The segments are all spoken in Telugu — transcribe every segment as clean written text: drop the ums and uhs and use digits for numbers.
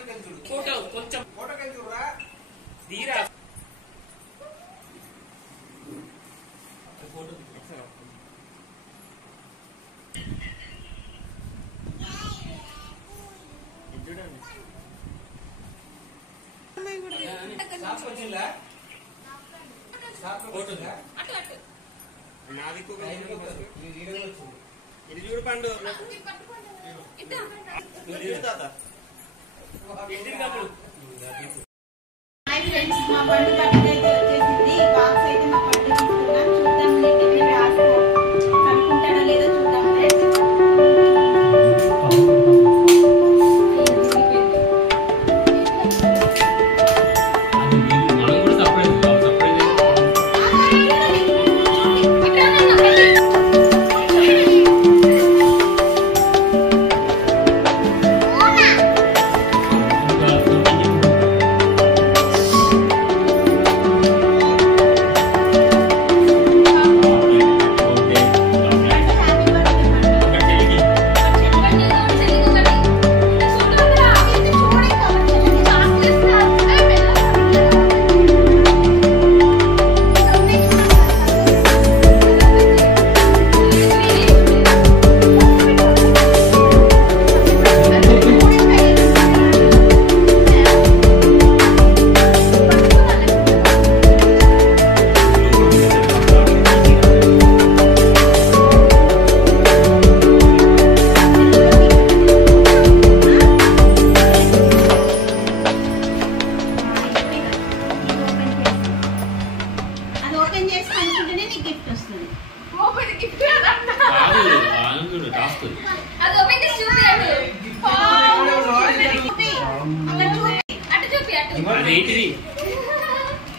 ఫోటో కొంచెం ఫోటో చూడరా తీరా ఫోటో ఇది చూడు పండు మా పండు పట్టుకైతే వచ్చేసింది. బాక్స్ అయితే మా పండు తీసుకున్నాం. చూద్దాం కనుక్కుంటాడో లేదో చూద్దాం.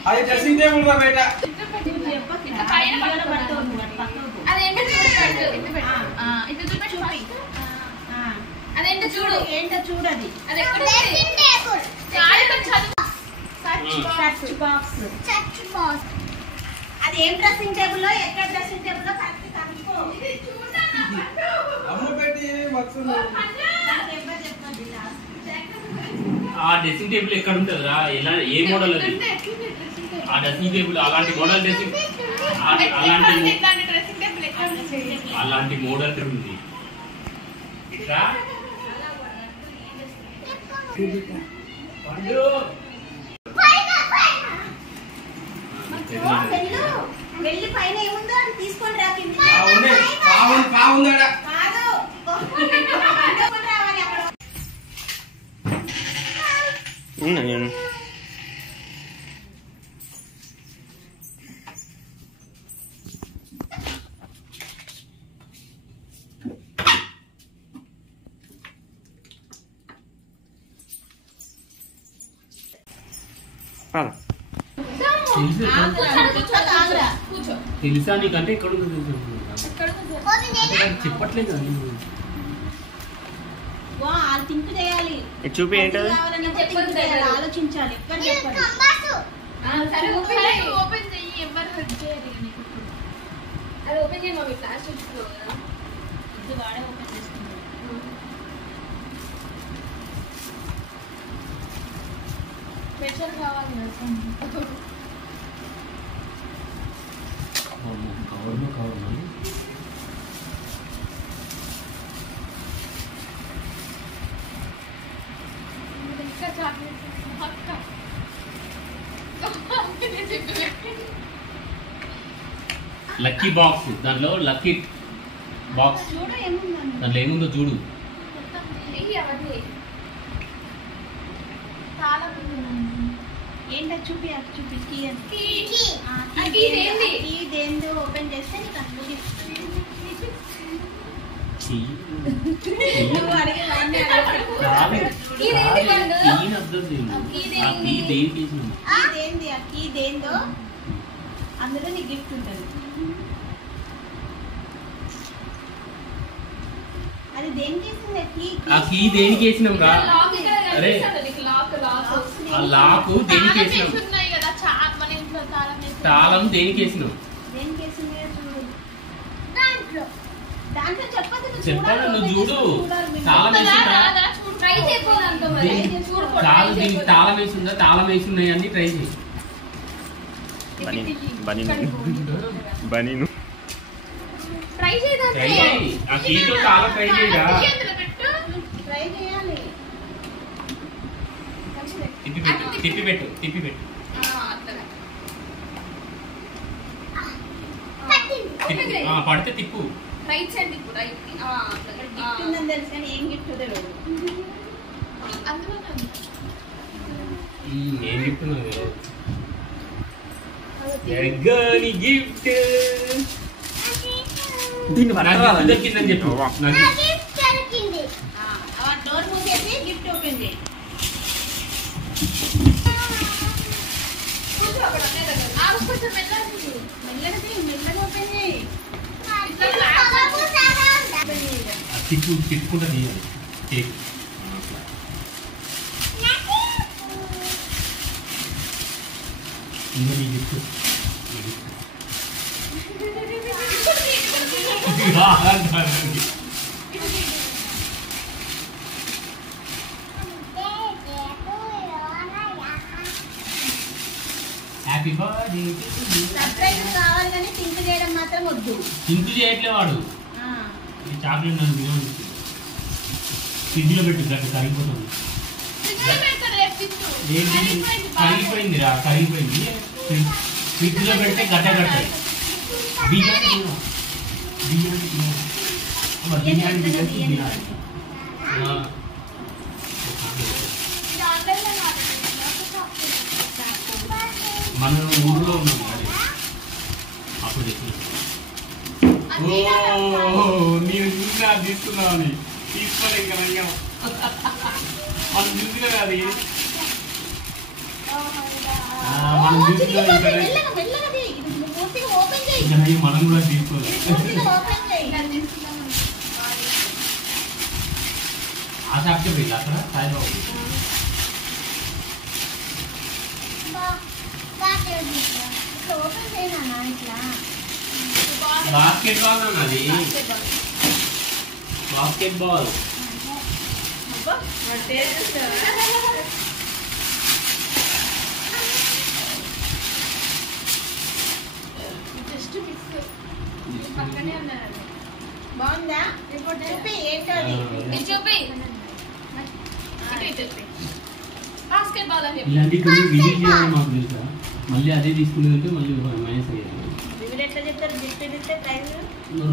అది డ్రెస్సింగ్ టేబుల్ రా బేట అదేంటో చూడు ఏంటో చూడది అది ఏం డ్రెస్సింగ్ టేబుల్ లో ఎక్కడ డ్రెస్సింగ్ టేబుల్ లో కరెక్ట్ కనుక్కో అమ్మ పెట్టి ఆ డ్రెస్సింగ్ టేబుల్ ఎక్కడ ఉంటుందిరా ఎలా ఏ మోడల్ అది ఆ డ్రెస్సింగ్ టేబుల్ అలాంటి మోడల్ డ్రెస్సింగ్ అలాంటి మోడల్ ఉంది ఇట్లా వెళ్ళి పైన ఏముందో అది తీసుకొని రాకింది తెలుసా నీకంటే ఎక్కడ చెప్పట్లేదు థింక్ చేయాలి చూపి ఏంటది ఆలోచించాలి ఓపెన్ చెయ్యి ఎవరు హెల్ప్ చేయరు అది ఓపెన్ చేయ మమ్మీ క్లాస్ చూసుకో ఇది వాడే ఓపెన్ చేస్తుంది స్పెషల్ కావాలి ఇంకా చాక్లెట్ లక్కీ బాక్స్ దాంట్లో లక్కీ బాక్స్ దాంట్లో ఏముందో చూడు ఏంటో చూపి ఇదేందో ఓపెన్ చేస్తే నీకు ఇదేందో అందులో నీ గిఫ్ట్ ఉంటుంది అది దేనికి ఆ కీ దేనికి వేసినాం రా అరే ఆ లాకు దేనికి వేసినాం తాళం దేనికి వేసినాం చెప్పాలి నువ్వు చూడు తాళం దీనికి తాళం వేసి ఉందా, తాళం వేసి ఉన్నాయి అన్ని ట్రై చేయి. బనీను ట్రై చేద్దాం. ట్రై చేయి. ఆ కీతో తాళం ట్రై చేయరా. ట్రై చేయాలి. తిప్పి పెట్టు. పడితే తిప్పు. రైట్ సైడ్ తిప్పు. రైట్. గిఫ్ట్ ఉందని తెలుసు కానీ ఏం గిఫ్ట్ తెలియదు. ఏం గిఫ్ట్ ఎగ్గని గిఫ్ట్ దీన్ని దొరికిందని చెప్పు. డోర్ మూసేసి గిఫ్ట్ ఓపెన్ చేయి. మెల్లగా ఓపెన్ చేయి. తిప్పుకుంటా తీయాలి కేక్. ఇంకా నీ గిఫ్ట్ హ్యాపీ బర్త్డే. సర్ప్రైజ్ కావాలి కానీ థింక్ చేయడం మాత్రం వద్దు. థింక్ చేయట్లే వాడు. ఈ చాక్లెట్ నన్ను విలువ ఫ్రిడ్జ్లో పెట్టు, గట్ట కరిగిపోతుంది. కరిగిపోయిందిరా, కరిగిపోయింది. ఫ్రిడ్జ్లో పెడితే గట్ట బిర్యానీ మన ఊర్లో ఉన్నాం అది అప్పుడు చెప్పి నేను చూసినా తీసుకున్నామని తీసుకోలే ఇంకా రంగం మనం చూసినా అది మనం చూసినా మనం కూడా తీసుకోలేదు. ఆ షాప్కి వెళ్ళి అక్కడ సాయిబాబు బాస్కెట్ బాల్ అన్నది. బాస్కెట్ బాల్ జస్ట్ మిస్ పక్కనే ఉన్నారు. బాగుందా? చూపి ఏంటది. చూపి బాస్కెట్ బాల్ అని చెప్పి ఇలాంటి కొన్ని రివీల్ చేయాలి మాకు తెలుసా. మళ్ళీ అదే తీసుకునేదంటే మళ్ళీ మైనస్ అయ్యాలి. రివీల్ ఎట్లా చెప్తారు? గిఫ్ట్ ఇస్తే ప్రైజ్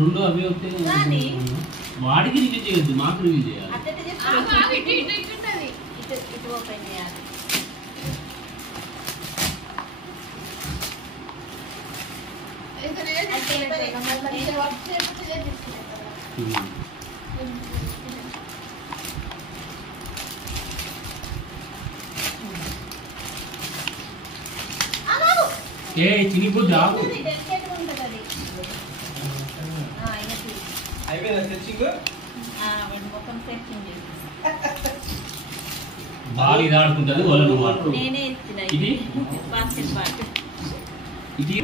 రెండు అవే వస్తే వాడికి రివీల్ చేయొద్దు, మాకు రివీల్ చేయాలి. అట్లా ఇట్టుంటది. ఇటు ఓపెన్ చేయాలి. ఏ చినిపోద్దు ఆగు. డెలికేట్గా ఉంటుంది అది. అయిపోయిందా స్టిచ్చింగ్? మొత్తం సెర్చింగ్ చేసి బాగా ఇది ఆడుకుంటుంది వాళ్ళను. నేనే ఇచ్చిన ఇది బాస్కెట్ బాల్. ఇది